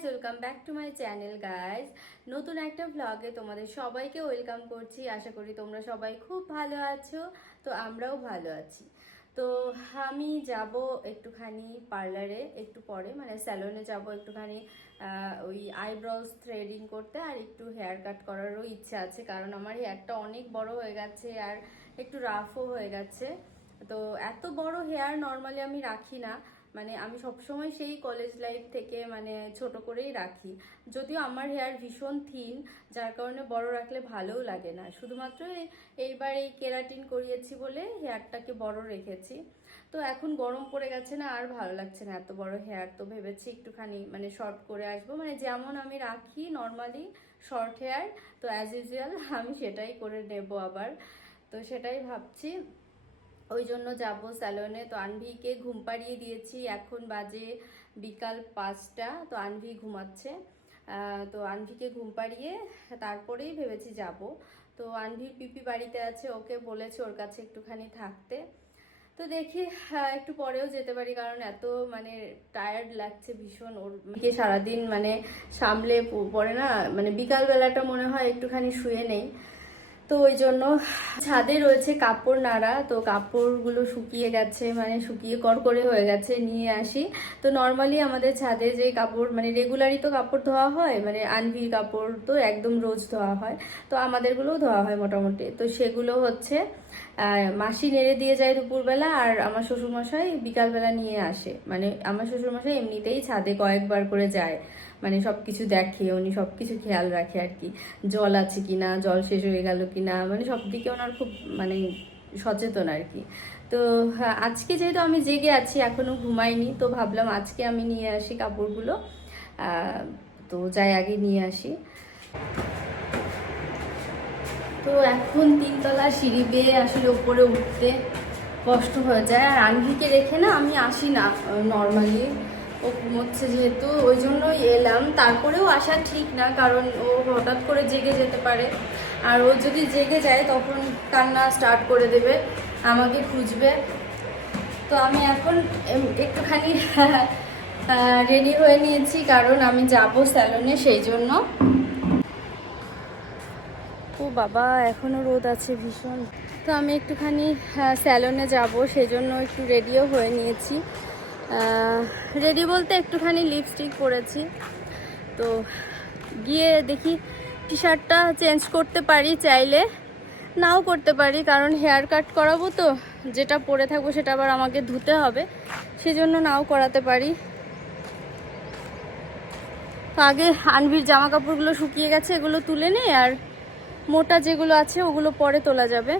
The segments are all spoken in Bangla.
Guys, welcome back to my channel guys. নতুন একটা ব্লগে তোমাদের সবাইকে ওয়েলকাম করছি। আশা করি তোমরা সবাই খুব ভালো আছো, তো আমরাও ভালো আছি। তো আমি যাব একটুখানি পার্লারে একটু পরে, মানে স্যালনে যাব একটুখানি ওই আইব্রোজ থ্রেডিং করতে, আর একটু হেয়ার কাট করারও ইচ্ছা আছে, কারণ আমার হেয়ারটা অনেক বড় হয়ে গেছে আর একটু রাফও হয়ে গেছে। তো এত বড় হেয়ার নর্মালি আমি রাখি না, মানে আমি সবসময় সেই কলেজ লাইফ থেকে মানে ছোট করেই রাখি। যদিও আমার হেয়ার ভীষণ থিন, যার কারণে বড় রাখলে ভালোও লাগে না। শুধুমাত্র এইবার এই কেরাটিন করিয়েছি বলে হেয়ারটাকে বড় রেখেছি। তো এখন গরম পড়ে গেছে না, আর ভালো লাগছে না এত বড় হেয়ার। তো ভেবেছি একটুখানি মানে শর্ট করে আসবো, মানে যেমন আমি রাখি নর্মালি শর্ট হেয়ার, তো অ্যাজ ইউজুয়াল আমি সেটাই করে নেব আবার। তো সেটাই ভাবছি, ওই জন্য যাবো স্যালনে। তো আনভিকে ঘুম পাড়িয়ে দিয়েছি, এখন বাজে বিকাল 5টা। তো আনভি ঘুমাচ্ছে, তো আনভিকে ঘুম পাড়িয়ে তারপরেই ভেবেছি যাব। তো আনভির পিপি বাড়িতে আছে, ওকে বলেছে ওর কাছে একটুখানি থাকতে। তো দেখি একটু পরেও যেতে পারি, কারণ এত মানে টায়ার্ড লাগছে ভীষণ। ওর সারাদিন মানে সামলে পড়ে না, মানে বিকাল বেলাটা মনে হয় একটুখানি শুয়ে নেই। তো ওই জন্য ছাদে রয়েছে কাপড় নাড়া, তো কাপড়গুলো শুকিয়ে গেছে, মানে শুকিয়ে করকরে হয়ে গেছে, নিয়ে আসি। তো নর্মালি আমাদের ছাদে যে কাপড় মানে রেগুলারই তো কাপড় ধোয়া হয়, মানে আনভির কাপড় তো একদম রোজ ধোয়া হয়, তো আমাদেরগুলোও ধোয়া হয় মোটামুটি। তো সেগুলো হচ্ছে মাসি নেড়ে দিয়ে যায় দুপুরবেলা, আর আমার শ্বশুরমশাই বিকালবেলা নিয়ে আসে। মানে আমার শ্বশুরমশাই এমনিতেই ছাদে কয়েকবার করে যায়, মানে সব কিছু দেখে, উনি সব কিছু খেয়াল রাখে আর কি। জল আছে কিনা, জল শেষ হয়ে গেল কিনা, মানে সব দিকে ওনার খুব মানে সচেতন আর কি। তো আজকে যেহেতু আমি জেগে আছি, এখনো ঘুমাইনি, তো ভাবলাম আজকে আমি নিয়ে আসি কাপড়গুলো। তো যাই আগে নিয়ে আসি। তো এখন 3তলা সিঁড়ি বেয়ে আসলে উপরে উঠতে কষ্ট হয়ে যায়, আর আনভিকে রেখে না আমি আসি না নর্মালি। ও ঘুমোচ্ছে যেহেতু, ওই জন্যই এলাম। তারপরেও আসা ঠিক না, কারণ ও হঠাৎ করে জেগে যেতে পারে, আর ও যদি জেগে যায় তখন কান্না স্টার্ট করে দেবে, আমাকে খুঁজবে। তো আমি এখন একটুখানি রেডি হয়ে নিয়েছি, কারণ আমি যাব স্যালনে, সেই জন্য। ও বাবা, এখনো রোদ আছে ভীষণ। তো আমি একটুখানি স্যালনে যাব, সেই জন্য একটু রেডিও হয়ে নিয়েছি। রেডি বলতে একটুখানি লিপস্টিক পরেছি। তো গিয়ে দেখি টি শার্টটা চেঞ্জ করতে পারি, চাইলে নাও করতে পারি, কারণ হেয়ার কাট করাবো, তো যেটা পরে থাকবো সেটা আবার আমাকে ধুতে হবে, সেজন্য নাও করাতে পারি। তো আগে আনভির জামা কাপড়গুলো শুকিয়ে গেছে, এগুলো তুলে নেই, আর মোটা যেগুলো আছে ওগুলো পরে তোলা যাবে।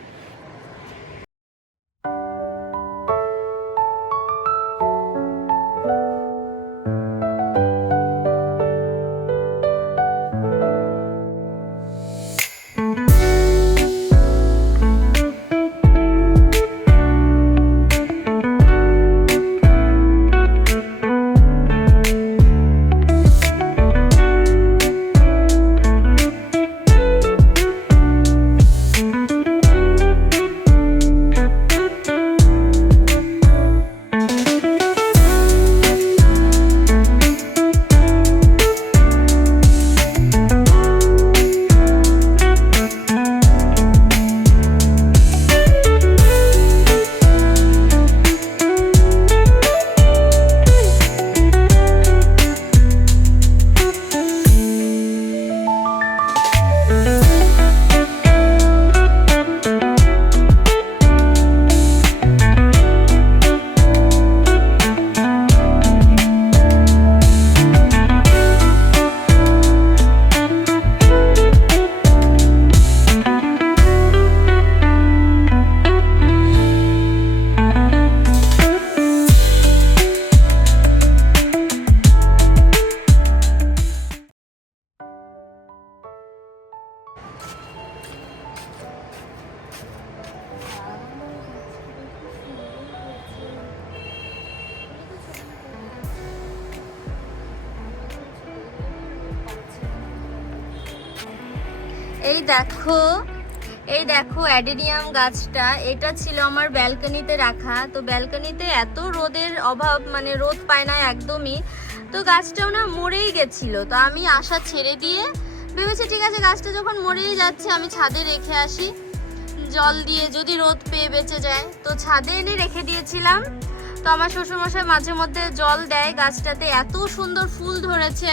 এই দেখো অ্যাডেনিয়াম গাছটা, এটা ছিল আমার ব্যালকনিতে রাখা। তো ব্যালকনিতে এত রোদের অভাব, মানে রোদ পায় না একদমই, তো গাছটাও না মরেই গেছিল। তো আমি আশা ছেড়ে দিয়ে ভেবেছি ঠিক আছে গাছটা যখন মরেই যাচ্ছে আমি ছাদে রেখে আসি, জল দিয়ে যদি রোদ পেয়ে বেঁচে যায়। তো ছাদে এনে রেখে দিয়েছিলাম। তো আমার শ্বশুরমশাই মাঝে মধ্যে জল দেয় গাছটাতে, এত সুন্দর ফুল ধরেছে,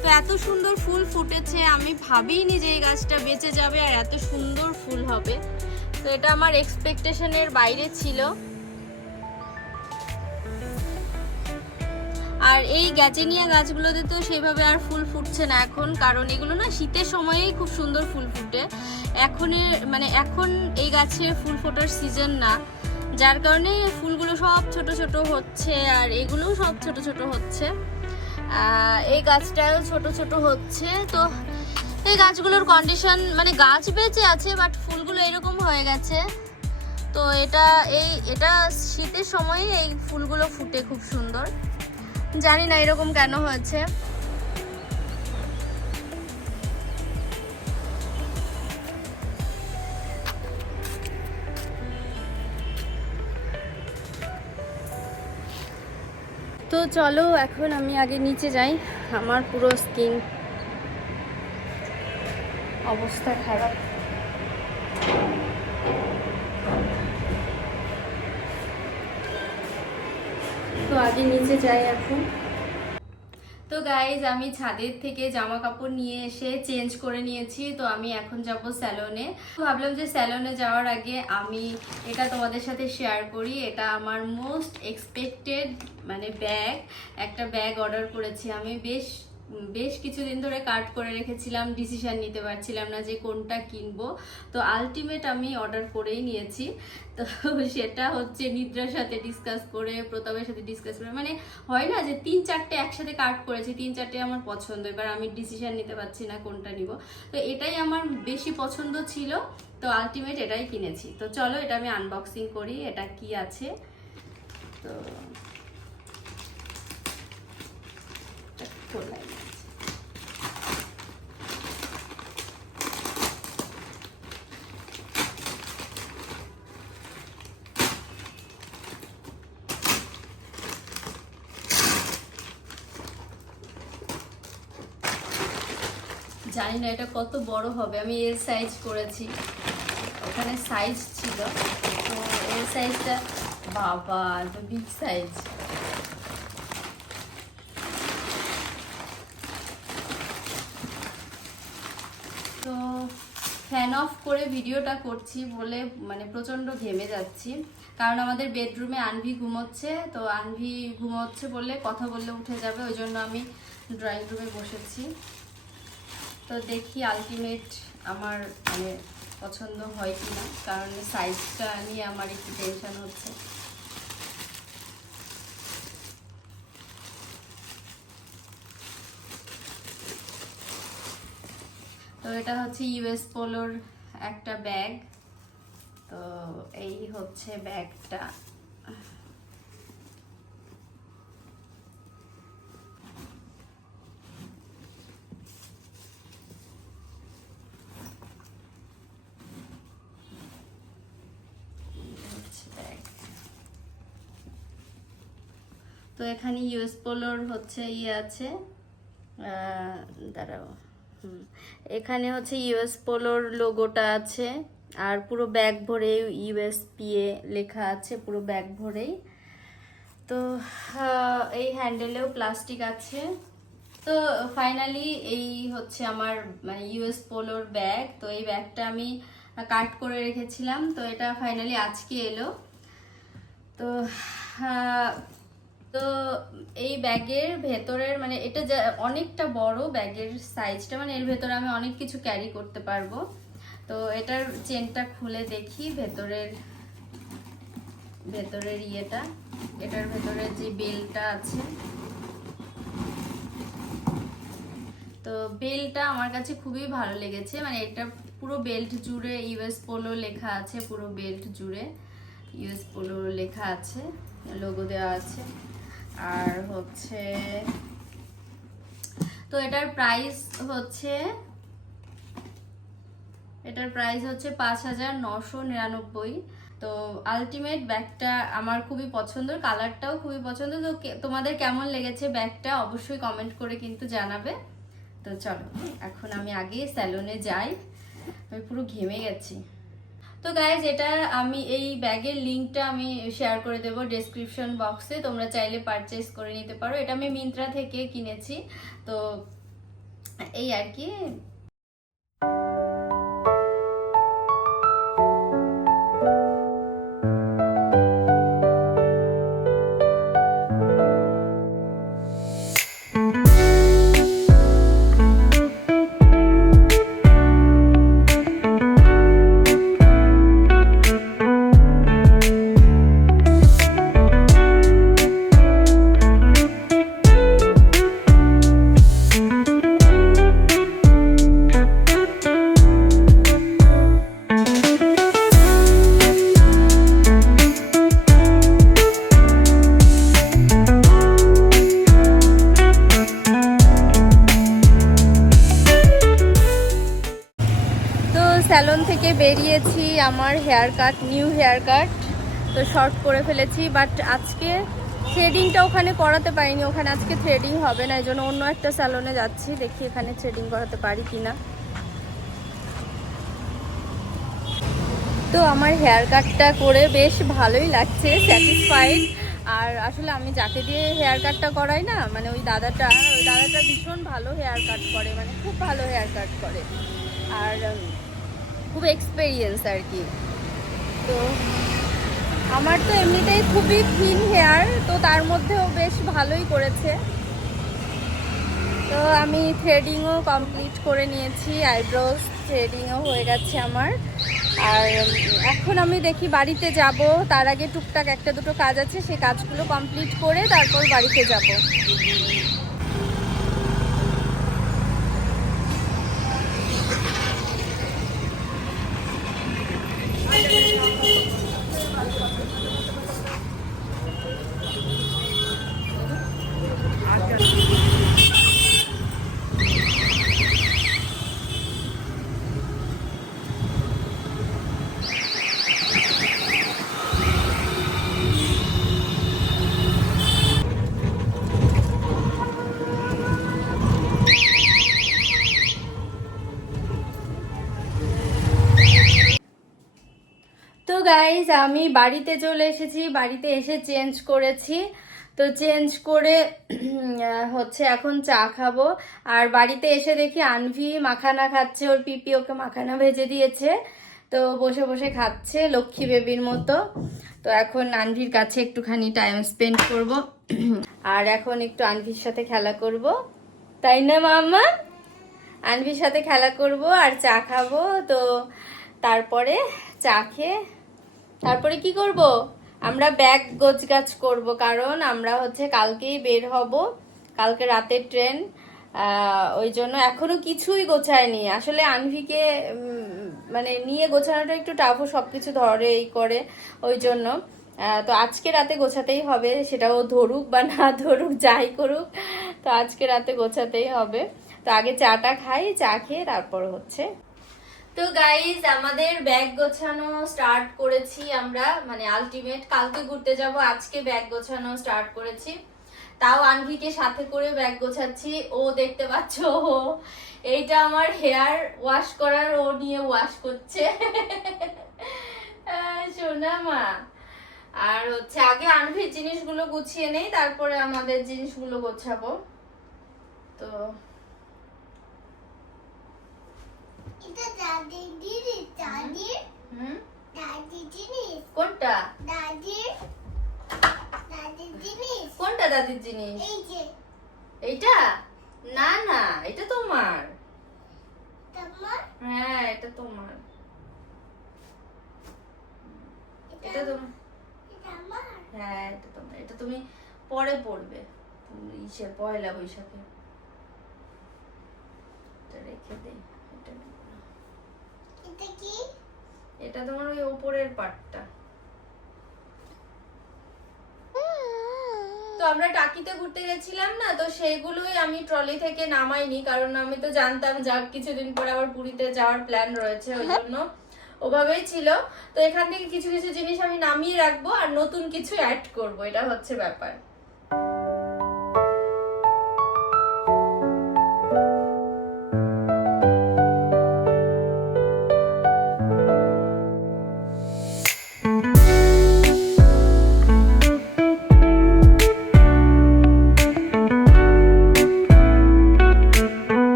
তো এত সুন্দর ফুল ফুটেছে, আমি ভাবিনি যে এই গাছটা বেঁচে যাবে আর এত সুন্দর ফুল হবে। তো এটা আমার এক্সপেকটেশনের বাইরে ছিল। আর এই গ্যাচেনিয়া গাছগুলোতে তো সেভাবে আর ফুল ফুটছে না এখন, কারণ এগুলো না শীতের সময়েই খুব সুন্দর ফুল ফুটে। এখন এই গাছে ফুল ফোটার সিজন না, যার কারণে ফুলগুলো সব ছোট ছোট হচ্ছে আর এগুলোও সব ছোট ছোট হচ্ছে। এই গাছটাও ছোট ছোট হচ্ছে। তো এই গাছগুলোর কন্ডিশন মানে গাছ বেঁচে আছে বাট ফুলগুলো এরকম হয়ে গেছে। তো এটা শীতের সময়ে এই ফুলগুলো ফুটে খুব সুন্দর, জানি না এরকম কেন হয়েছে। তো চলো এখন আমি আগে নিচে যাই, আমার পুরো স্কিন অবস্থা খারাপ। তো আগে নিচে যাই এখন। তো গাইজ আমি ছাদের থেকে জামা কাপড় নিয়ে এসে চেঞ্জ করে নিয়েছি। তো আমি এখন যাব স্যালনে। ভাবলাম যে স্যালনে যাওয়ার আগে আমি এটা তোমাদের সাথে শেয়ার করি। এটা আমার মোস্ট এক্সপেক্টেড মানে একটা ব্যাগ অর্ডার করেছি আমি। বেশ কিছুদিন ধরে কাট করে রেখেছিলাম, ডিসিশন নিতে পারছিলাম না যে কোনটা কিনবো। তো আলটিমেট আমি অর্ডার করেই নিয়েছি। তো সেটা হচ্ছে নিদ্রার সাথে ডিসকাস করে, প্রতাপের সাথে ডিসকাস করে, মানে হয় না যে 3-4টে একসাথে কাট করেছি, 3-4টে আমার পছন্দ, এবার আমি ডিসিশন নিতে পারছি না কোনটা নিব। তো এটাই আমার বেশি পছন্দ ছিল, তো আলটিমেট এটাই কিনেছি। তো চলো এটা আমি আনবক্সিং করি, এটা কি আছে। তো খোলাই জানি না এটা কত বড় হবে। আমি এল সাইজ করেছি, ওখানে সাইজ ছিল, তো এল সাইজটা বাবা তো বিগ সাইজ। তো ফ্যান অফ করে ভিডিওটা করছি বলে মানে প্রচণ্ড ঘেমে যাচ্ছি, কারণ আমাদের বেডরুমে আনভি ঘুমোচ্ছে। তো আনভি ঘুমোচ্ছে বলে কথা বললে উঠে যাবে, ওই জন্য আমি ড্রয়িং রুমে বসেছি। তো দেখি আলটিমেট আমার মানে পছন্দ হয় কি না, কারণ সাইজটা নিয়ে আমার একটু টেনশন হচ্ছে। তো এটা হচ্ছে ইউএস পোলোর একটা ব্যাগ। তো এই হচ্ছে ব্যাগটা। তো এখানে ইউএস পোলোর হচ্ছে আছে, দাঁড়াও, এখানে হচ্ছে ইউএস পোলোর লোগোটা আছে, আর পুরো ব্যাগ ভরে ইউএসপিএ লেখা আছে পুরো ব্যাগ ভরেই। তো এই হ্যান্ডেলেও প্লাস্টিক আছে। তো ফাইনালি এই হচ্ছে আমার মানে ইউএস পোলোর ব্যাগ। তো এই ব্যাগটা আমি কাট করে রেখেছিলাম, তো এটা ফাইনালি আজকে এলো। তো তো এই ব্যাগের ভেতরের মানে এটা অনেকটা বড় ব্যাগের সাইজটা, মানে এর ভেতরে আমি অনেক কিছু ক্যারি করতে পারবো। তো এটার চেনটা খুলে দেখি ভেতরের ইয়েটা, এটার ভেতরে যে বেলটা আছে। তো বেলটা আমার কাছে খুবই ভালো লেগেছে, মানে এটা পুরো বেল্ট জুড়ে ইউএস পোলো লেখা আছে, পুরো বেল্ট জুড়ে ইউএস পোলো লেখা আছে, লোগো দেওয়া আছে। আর হচ্ছে তো এটার প্রাইস হচ্ছে 5,999। তো আলটিমেট ব্যাগটা আমার খুবই পছন্দ, কালারটাও খুবই পছন্দ। তো তোমাদের কেমন লেগেছে ব্যাগটা অবশ্যই কমেন্ট করে কিন্তু জানাবে। তো চলো এখন আমি আগে স্যালনে যাই, আমি পুরো ঘেমে গেছি। তো গাইজ এটা আমি এই ব্যাগের লিঙ্কটা আমি শেয়ার করে দেবো ডেসক্রিপশন বক্সে, তোমরা চাইলে পারচেস করে নিতে পারো। এটা আমি মিন্ত্রা থেকে কিনেছি। তো এই আর কি। স্যালন থেকে বেরিয়েছি, আমার hair cut, new hair cut, তো শর্ট করে ফেলেছি। বাট আজকে থ্রেডিংটা ওখানে করাতে পারিনি, ওখানে আজকে থ্রেডিং হবে না, এই জন্য অন্য একটা স্যালনে যাচ্ছি, দেখি এখানে থ্রেডিং করাতে পারি কিনা। তো আমার হেয়ার কাটটা করে বেশ ভালোই লাগছে, স্যাটিসফাইড। আর আসলে আমি যাকে দিয়ে হেয়ার কাটটা করাই না, মানে ওই দাদাটা ভীষণ ভালো হেয়ার কাট করে, মানে খুব ভালো হেয়ার কাট করে, আর খুব এক্সপেরিয়েন্স আর কি। তো আমার তো এমনিতেই খুবই থিন হেয়ার, তো তার মধ্যেও বেশ ভালোই করেছে। তো আমি থ্রেডিংও কমপ্লিট করে নিয়েছি, আইব্রোজ থ্রেডিংও হয়ে গেছে আমার। আর এখন আমি দেখি বাড়িতে যাব, তার আগে টুকটাক একটা দুটো কাজ আছে, সেই কাজগুলো কমপ্লিট করে তারপর বাড়িতে যাব। তো গাইজ আমি বাড়িতে চলে এসেছি, বাড়িতে এসে চেঞ্জ করেছি। তো চেঞ্জ করে হচ্ছে এখন চা খাবো। আর বাড়িতে এসে দেখি আনভি মাখানা খাচ্ছে, ওর পিপি ওকে মাখানা ভেজে দিয়েছে, তো বসে বসে খাচ্ছে লক্ষ্মী বেবির মতো। তো এখন আনভির কাছে একটুখানি টাইম স্পেন্ড করব, আর এখন একটু আনভির সাথে খেলা করব, তাই না মাম্মা? আনভির সাথে খেলা করব আর চা খাবো। তো তারপরে চা খেয়ে তারপরে কি করব, আমরা ব্যাগ গোছগাছ করব, কারণ আমরা হচ্ছে কালকেই বের হব, কালকে রাতের ট্রেন। ওই জন্য এখনো কিছুই গোছায়নি। আসলে আনভিকে মানে নিয়ে গোছানোটা একটু টাফও, সব কিছু ধরে এই করে, ওই জন্য। তো আজকে রাতে গোছাতেই হবে, সেটাও ধরুক বা না ধরুক, যাই করুক, তো আজকে রাতে গোছাতেই হবে। তো আগে চাটা খাই, চা খেয়ে তারপর হচ্ছে। তো গাইজ আমাদের ব্যাগ গোছানো স্টার্ট করেছি আমরা, মানে আলটিমেট কালকে ঘুরতে যাব, আজকে ব্যাগ গোছানো স্টার্ট করেছি। তাও আনভিকে সাথে করে ব্যাগ গোছাচ্ছি। ও দেখতে পাচ্ছ, এইটা আমার হেয়ার ওয়াশ করার, ও নিয়ে ওয়াশ করছে সোনা মা। আর হচ্ছে আগে আনভির জিনিসগুলো গুছিয়ে নেই, তারপরে আমাদের জিনিসগুলো গোছাবো। তো এটা দাদি দিদি, দাদি দাদি জিনিস কোনটা? দাদি জিনিস কোনটা দাদির জিনিস? এই যে এইটা না না, এটা তোমার। তোমার? হ্যাঁ এটা তোমার, এটা তোমার। এটা আমার? হ্যাঁ এটা তোমার, এটা তুমি পরে পড়বে, ইসের পয়লা বৈশাখে। এটা রেখে দেই, এটা এটা কি? এটা তোমার ওই উপরের পার্টটা। তো আমরা টাকিতে ঘুরতে গেছিলাম না, তো সেগুলোই আমি ট্রলি থেকে নামাইনি, কারণ আমি তো জানতাম যা কিছুদিন পরে আবার পুরীতে যাওয়ার প্ল্যান রয়েছে, ওই জন্য ওভাবেই ছিল। তো এখান থেকে কিছু কিছু জিনিস আমি নামিয়ে রাখবো আর নতুন কিছু অ্যাড করব, এটা হচ্ছে ব্যাপার।